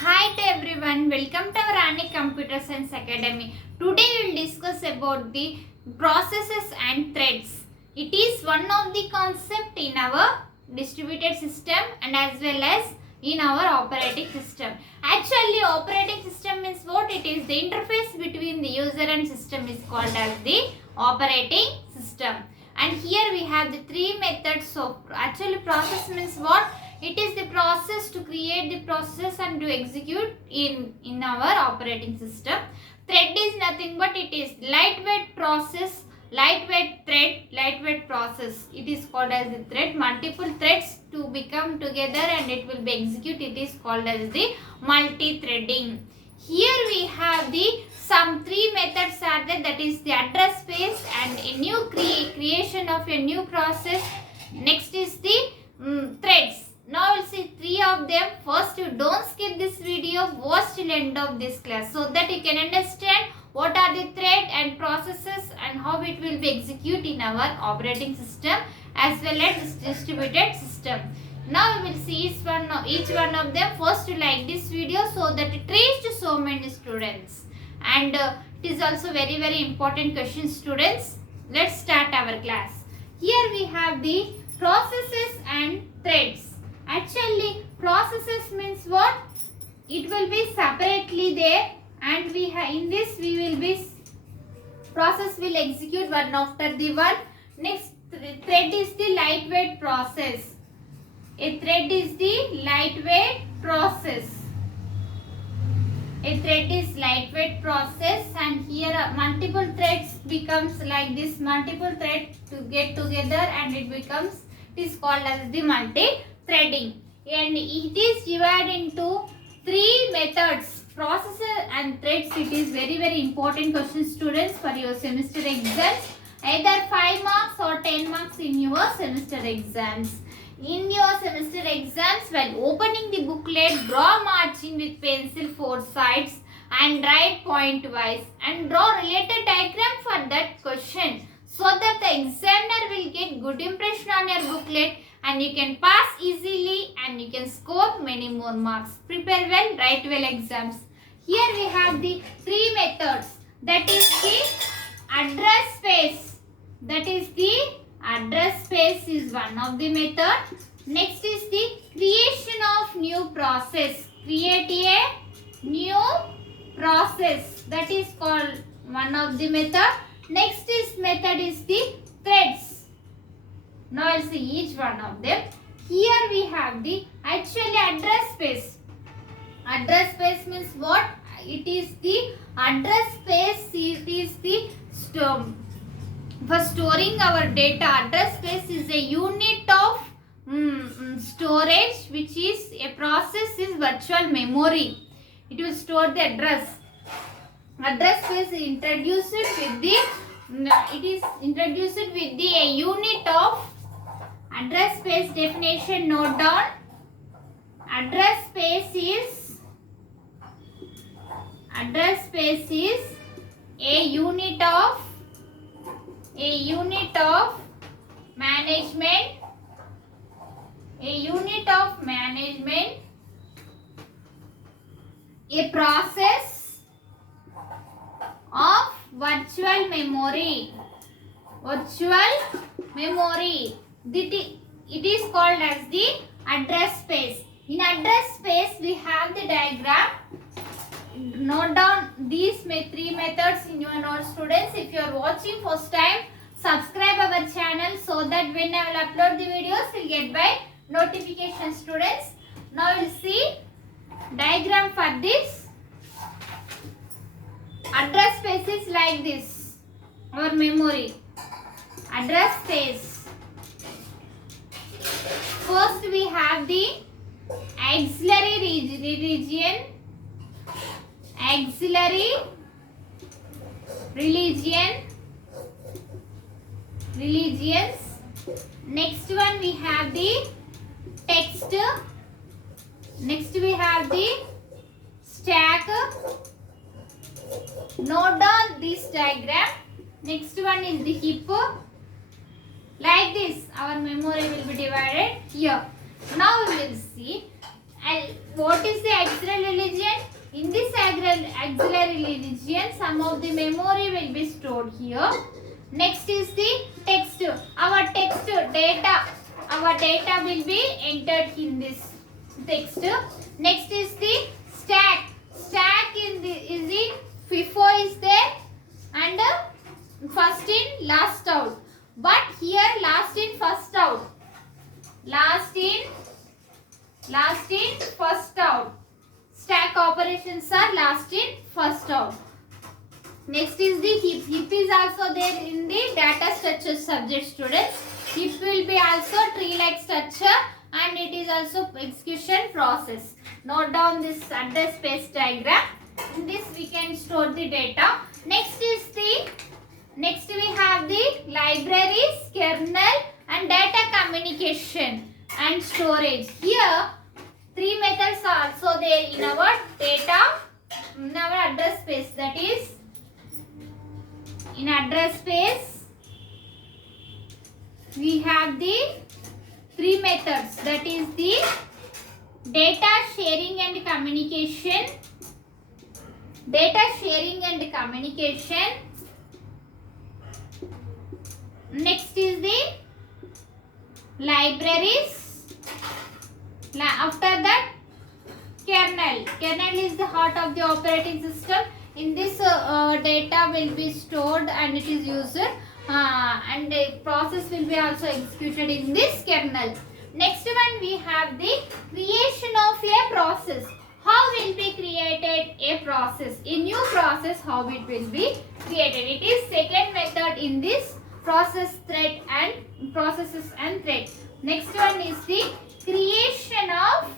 Hi to everyone, welcome to our Ani Computer Science Academy. Today we will discuss about the processes and threads. It is one of the concept in our distributed system and as well as in our operating system. Actually, operating system is what? It is the interface between the user and system is called as the operating system. And here we have the three methods of actually process means what? It is the process to create the process and to execute in our operating system. Thread is nothing but it is lightweight process, lightweight thread, lightweight process. It is called as the thread. Multiple threads to become together and it will be executed. It is called as the multi-threading. Here we have the some three methods are there, that is the address space and a new creation of a new process. Next is the threads. Now we'll see three of them. First, you don't skip this video, watch till end of this class so that you can understand what are the thread and processes and how it will be executed in our operating system as well as distributed system. Now we will see each one of them. First, you like this video so that it reaches to so many students. And it is also very important question, students. Let's start our class. Here we have the processes and threads. Actually, processes means what? It will be separately there and we have in this we will be process will execute one after the one. Next, thread is the lightweight process. A thread is the lightweight process. A thread is lightweight process and here multiple threads becomes like this, multiple thread to get together and it becomes, it is called as the multi-threading. And it is divided into three methods, processes and threads. It is very important question, students, for your semester exams, either 5 marks or 10 marks in your semester exams. In your semester exams, while opening the booklet, draw margin with pencil 4 sides and write point wise and draw related diagram for that question so that the examiner will get good impression on your booklet and you can pass easily and you can score many more marks. Prepare well, write well exams. Here we have the three methods, that is the address space. That is the address space is one of the method. Next is the creation of new process. Create a new process. That is called one of the method. Next method is the threads. Now I'll see each one of them. Here we have the actually address space. Address space means what? It is the address space. It is the for storing our data. Address space is a unit of storage, which is a process is virtual memory. It will store the address. Address space is introduced with the a unit of address space definition. Note down. Address space is a unit of management. A process of virtual memory. It is called as the address space. In address space, we have the diagram. Note down these three methods in your notes, students. If you are watching first time, subscribe our channel so that when I will upload the videos, you will get by notification, students. Now we will see diagram for this. Address space is like this. Our memory. Address space. First we have the auxiliary regions. Next one we have the text. Next we have the stack. Note down this diagram. Next one is the heap. Like this, our memory will be divided here. Now we will see what is the auxiliary auxiliary region. Some of the memory will be stored here. Next is the text. Our text data. Our data will be entered in this text. Next is the stack. Stack is in FIFO is there and first in last out. But here last in first out. Last in first out. Stack operations are last in first out. Next is the heap. Heap is also there in the data structure subject, students. Heap will be also tree-like structure and it is also execution process. Note down this address space diagram. In this we can store the data. Next we have the libraries, kernel and data communication and storage. Here 3 methods are also there in our data, in our address space. That is, in address space we have the 3 methods. That is the data sharing and communication. Data sharing and communication. Next is the libraries. After that, kernel. Kernel is the heart of the operating system. In this data will be stored and it is used and the process will be also executed in this kernel. Next one we have the creation of a process. How will be created a process? A new process, how it will be created? It is second method in this process thread and processes and thread. Next one is the creation of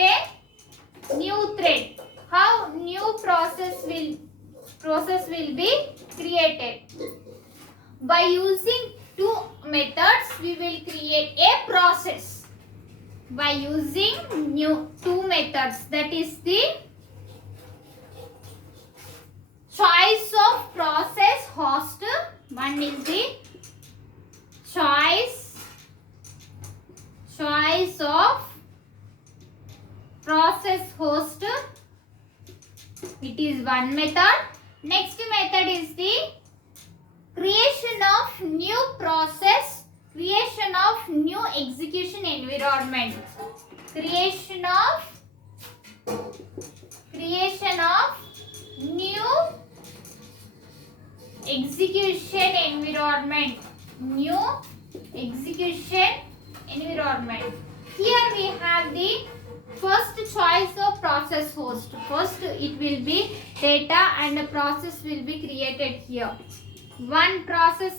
a new thread. How new process will be created? By using two methods we will create a process. By using two methods, that is the choice of process host. One is the choice of process host. It is one method. Next method is the creation of new process, creation of new execution environment. Creation of new execution environment. New execution environment. Here we have the first choice of process host. First it will be data and a process will be created here. One process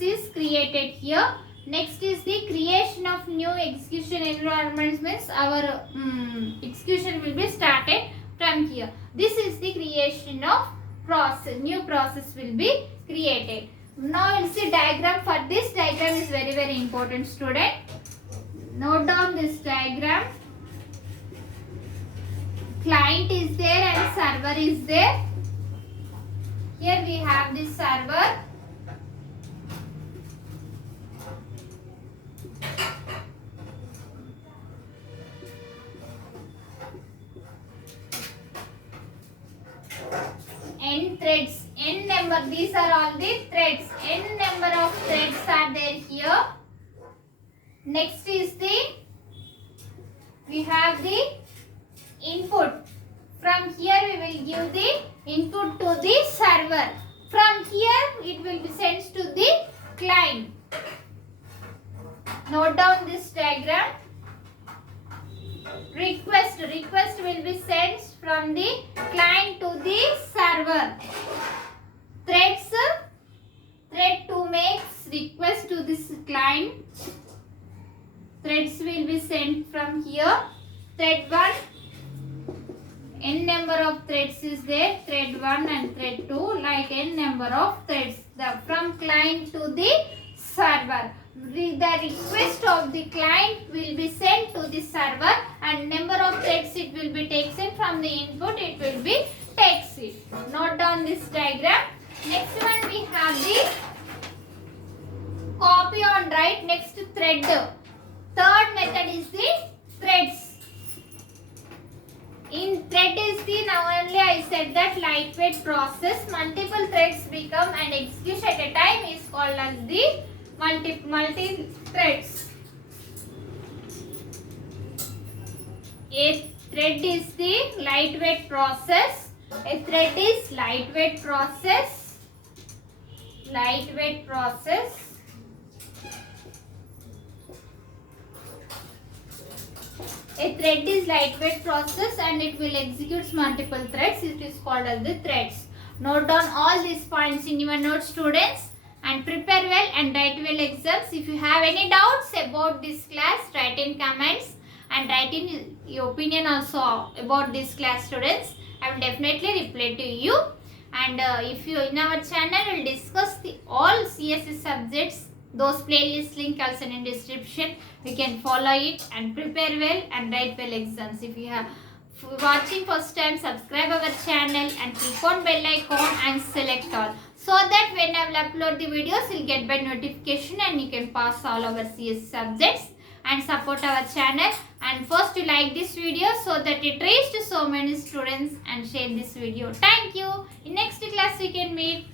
is created here. Next is the creation of new execution environments, means our execution will be started from here. This is the creation of process. New process will be created. Now we'll see diagram. For this diagram is very, very important, student. Note down this diagram. Client is there and server is there. Here we have this server. N threads, n number, these are all the threads. N number of threads are there here. Next is we have the input. From here we will give the input to the server. From here it will be sent to the client. Note down this diagram. Request will be sent from the client to the server. Thread 2 makes request to this client. Threads will be sent from here. Thread 1, n number of threads is there. Thread 1 and thread 2, like n number of threads. From client to the server. The request of the client will be sent to the server and number of threads it will be taken from the input, it will be takes it. Note down this diagram. Next one we have the copy on write. Next thread. Third method is the threads. In thread is the, now only I said that lightweight process, multiple threads become and execute at a time is called as the multi threads. A thread is the lightweight process. A thread is lightweight process. Lightweight process. A thread is lightweight process and it will execute multiple threads. It is called as the threads. Note down all these points in your notes, students, and prepare well and write well exams. If you have any doubts about this class, write in comments and write in your opinion also about this class, students. I will definitely reply to you. And if you in our channel, we will discuss the all CSS subjects. Those playlist link also in description. We can follow it and prepare well and write well exams. If you have watching first time, subscribe our channel and click on bell icon and select all, so that when I will upload the videos, you'll get by notification and you can pass all our CS subjects and support our channel. And first, you like this video so that it reaches to so many students and share this video. Thank you. In next class we can meet.